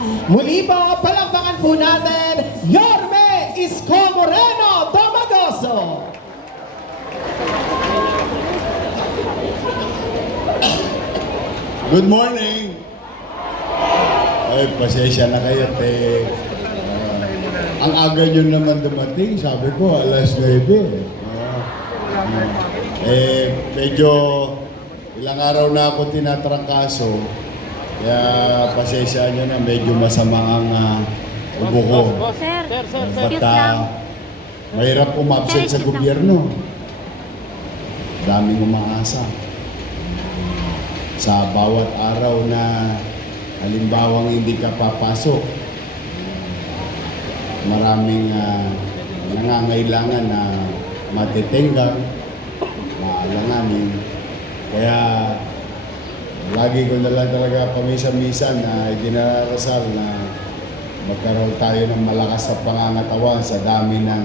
Muli po, palakpakan po natin, Yorme Isko Moreno Domagoso. Good morning! Ay, pasensya na kayo, te. Ang aga nyo naman dumating, sabi ko, alas 9. Medyo ilang araw na ako tinatrangkaso, kaya pasensya nyo na, medyo masama ang ubo ko. Sir, But excuse lang. mahirap umabsent sa gobyerno. Daming umaasa. Sa bawat araw na halimbawang hindi ka papasok, maraming nangangailangan na matitenggang, maalanganin. Kaya lagi ko na lang talaga pamisa-misan na itinarasal na magkaroon tayo ng malakas na pangangatawan sa dami ng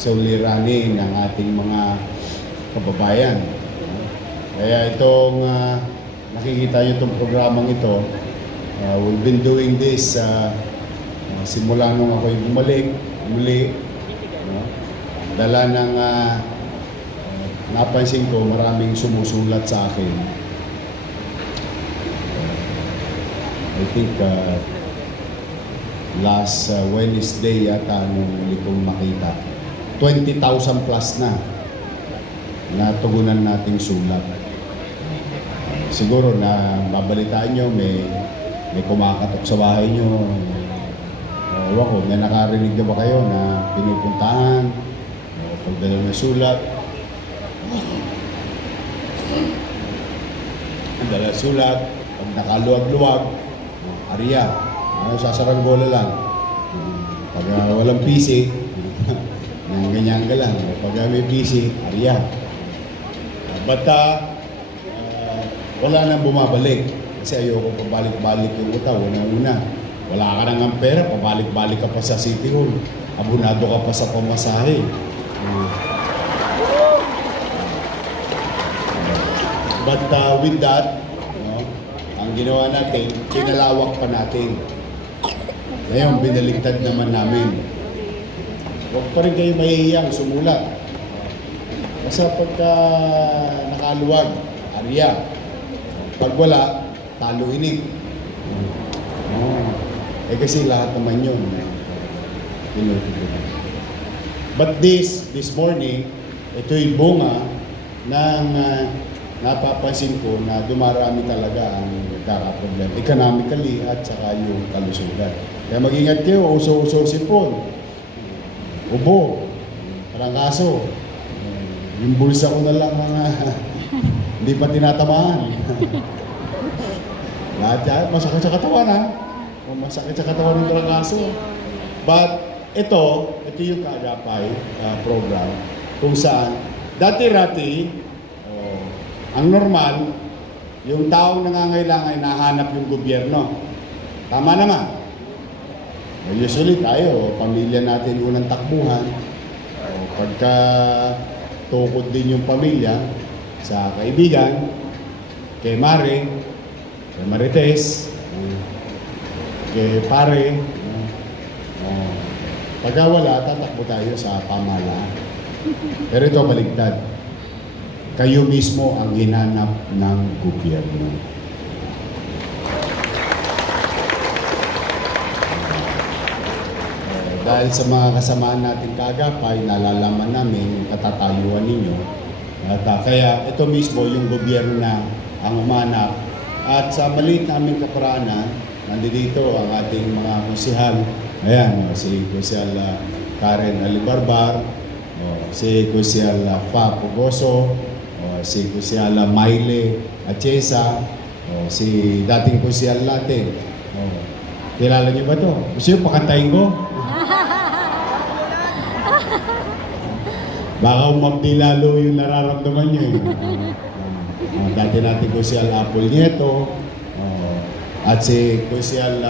suliranin ng ating mga kababayan. Kaya itong nakikita nyo itong programang ito, we've been doing this simula nung ako'y bumalik, muli. Dala ng napansin ko, maraming sumusulat sa akin. I think last Wednesday yata nung huli kong makita, 20,000 plus na tugunan nating sulat. Siguro na babalitaan nyo, may kumakatok sa bahay nyo. Ewan ko, may nakarinig na ba kayo na pinupuntahan, pagdala ng sulat. Dala sulat, pag nakaluwag-luwag, ariya. Sasaranggola lang. Pag walang PC, nang ganyan ka lang. Pag may PC, ariya. Bata, wala nang bumabalik. Kasi ayoko pabalik-balik yung utaw. Una-una, wala ka nang ang pera, pabalik-balik ka pa sa City Hall. Abunado ka pa sa pamasahe. But with that, ang ginawa natin, kinalawak pa natin. Ngayon, binaligtad naman namin. Huwag pa rin kayo mahihiyang sumulat. Basta pagka nakaluwag, ariya. Pag wala, talo inig. Kasi lahat naman yun. But this morning, ito'y bunga ng napapansin ko na dumarami talaga ang nagkakaproblema economically at saka yung kalusugan. Kaya mag-ingat kayo, uso-uso sipon, ubo, trangkaso. Yung bulsa ko na lang mga hindi pa tinatamaan. Lahat yan, masakit sa katawan ha. Masakit sa katawan ng trangkaso. But ito yung kaagapay program kung saan dati-rati ang normal, yung taong nangangailangan ay nahanap yung gobyerno. Tama naman. Usually tayo, pamilya natin unang takbuhan. Pagka tukod din yung pamilya sa kaibigan, kay Mare, kay Marites, kay Pare. Pagka wala, tatakbo tayo sa pamahalaan. Pero ito baligtad. Kayo mismo ang hinanap ng gobyerno. Dahil sa mga kasamaan natin kaagapay, nalalaman namin yung katatayuan ninyo. At kaya ito mismo yung gobyerno na ang umanap. At sa maliit naming kaparaanan, nandito ang ating mga konsehal. Ayan, si Konsehal Karen Alibarbar, si Konsehal Fa Pugoso, si Konsehal Maile Achesa, si dating Konsehal natin. Kilala niyo ba to? Gusto niyo pakantayin ko? Baka umabdi lalo yung nararamdaman niyo. Dati natin Konsehal Apple Nieto, at si Konsehal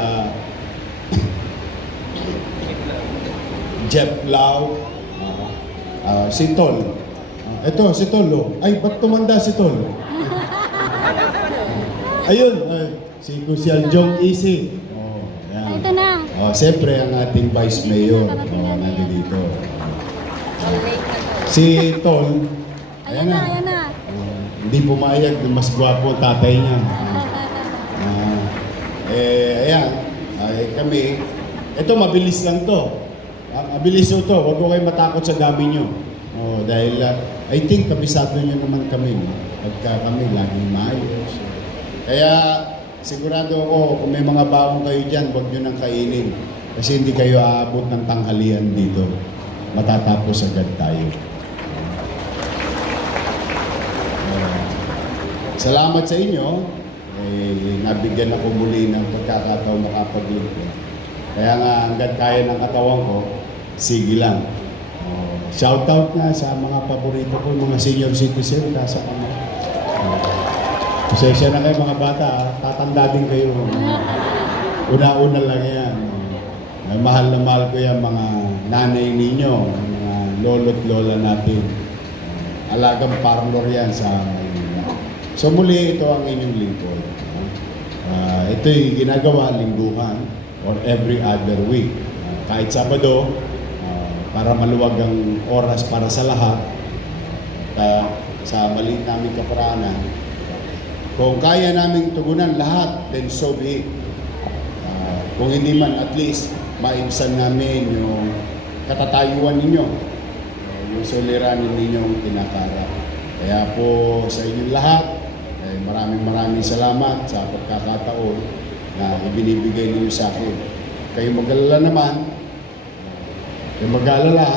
Jeff Lau, si Tol. Ito, si Tol. Ay, ba't tumanda si Tol? Ayun, si Konsehal Jong Easy. Yan. Ito na. Oh, siyempre ang ating Vice Mayor. Nandito. Si Tol. Ayan na, ayan na. Hindi pumayag na mas gwapo ang tatay niya. Ayan. Kami. Ito, mabilis lang to. Mabilis to. Huwag ko kayo matakot sa dami nyo. Dahil I think kabisado nyo naman kami. No? Pagka kami, laging maayos. Kaya sigurado ako, kung may mga baong kayo dyan, huwag nyo nang kainin. Kasi hindi kayo aabot ng tanghalian dito. Matatapos agad tayo. Salamat sa inyo. Nabigyan ako muli ng pagkakataon makapaglingkod. Kaya nga, hanggat kaya ng katawan ko, sige lang. Shoutout nga sa mga paborito ko, mga senior citizen, nasa kami. Pasensya na kayo mga bata, tatanda din kayo. Una-una lang yan. Mahal na mahal ko yan mga nanay ninyo, mga lolo't lola natin. Alagang parlor yan sa Maynila. So muli, ito ang inyong lingkod. Ito'y ginagawa lingguhan or every other week. Kahit Sabado, para maluwag ang oras para sa lahat, sa maliit naming kaparanan, kung kaya naming tugunan lahat, then so be it. Kung hindi man, at least, maibsan namin yung katatayuan ninyo, yung suliranin ninyong tinatara. Kaya po sa inyong lahat, maraming salamat sa pagkakataon na ibinibigay ninyo sa akin. Kayo mag-alala naman, kayo mag-alala,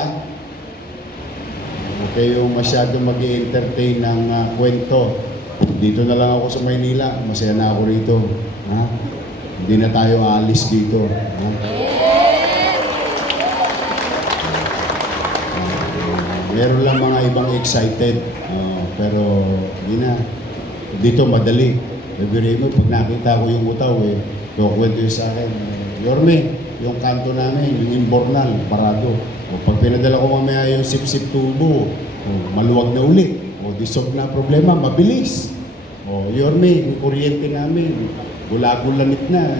huwag kayong masyado mag-i-entertain ng kwento. Dito na lang ako sa Maynila, masaya na ako rito. Ha? Hindi na tayo aalis dito. Ha? Meron lang mga ibang excited, pero hindi na. Dito madali. Sabihin mo, pag nakita ko yung utaw, kukwento yun sa akin. Yorme, yung kanto namin, yung imbornal, parado. Pag pinadala ko mamaya yung sip-sip tubo, maluwag na ulit. Dissolve na problema, mabilis. Yorme, yung kuryente namin, gulagulanit na.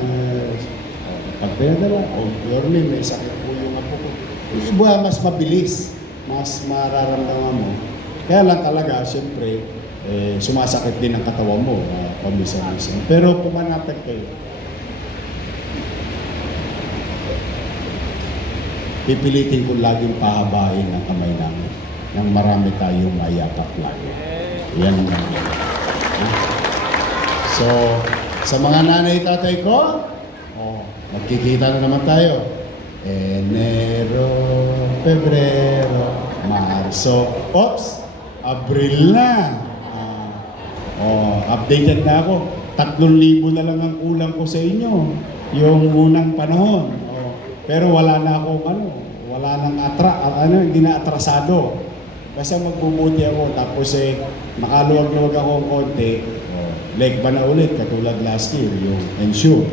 Pag pinadala, Yorme, may sakit po yung apo ko. Yung iba, mas mabilis, mas mararamdaman mo. Kaya lang talaga, siyempre, sumasakit din ang katawan mo, pamisa-misa. Pero pumanatag kayo. Pipilitin ko laging pahabain ang kamay namin nang marami tayong mayapak lagi. Yan ang So, sa mga nanay tatay ko, magkikita na naman tayo. Enero, Pebrero, Marso, Abril na. Updated na ako. 3,000 na lang ang kulang ko sa inyo. Yung unang panahon. Pero wala na ako, wala nang hindi na atrasado. Basta magbubuti ako. Tapos makaluwag-luwag ako ng konti. Leg ba na ulit, katulad last year, yung ensure.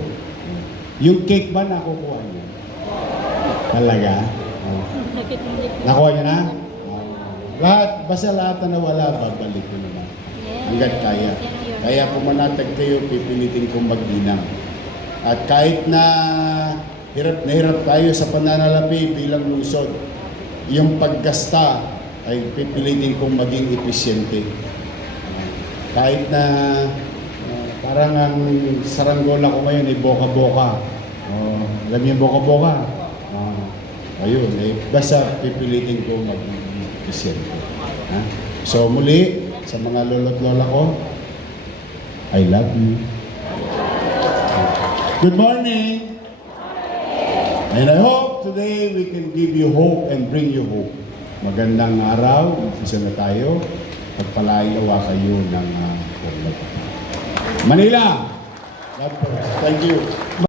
Yung cake ba nakukuha niyo? Talaga? Nakuha niyo na? Basta lahat na nawala, babalik ko naman. Hanggat kaya. Kaya pumanatag kayo, pipilitin kong magdinang. At kahit na hirap tayo sa pananalapi bilang lungsod, yung paggasta ay pipilitin kong maging episyente. Kahit na parang ang saranggola ko ngayon ay boka-boka. Alam niyo yung boka-boka? Ayun, basta pipilitin kong maging episyente. So muli, sa mga lolo't lola ko, I love you. Good morning. And I hope today we can give you hope and bring you hope. Magandang araw, umpisa na tayo. Pagpalainawa kayo ng Manila. Thank you.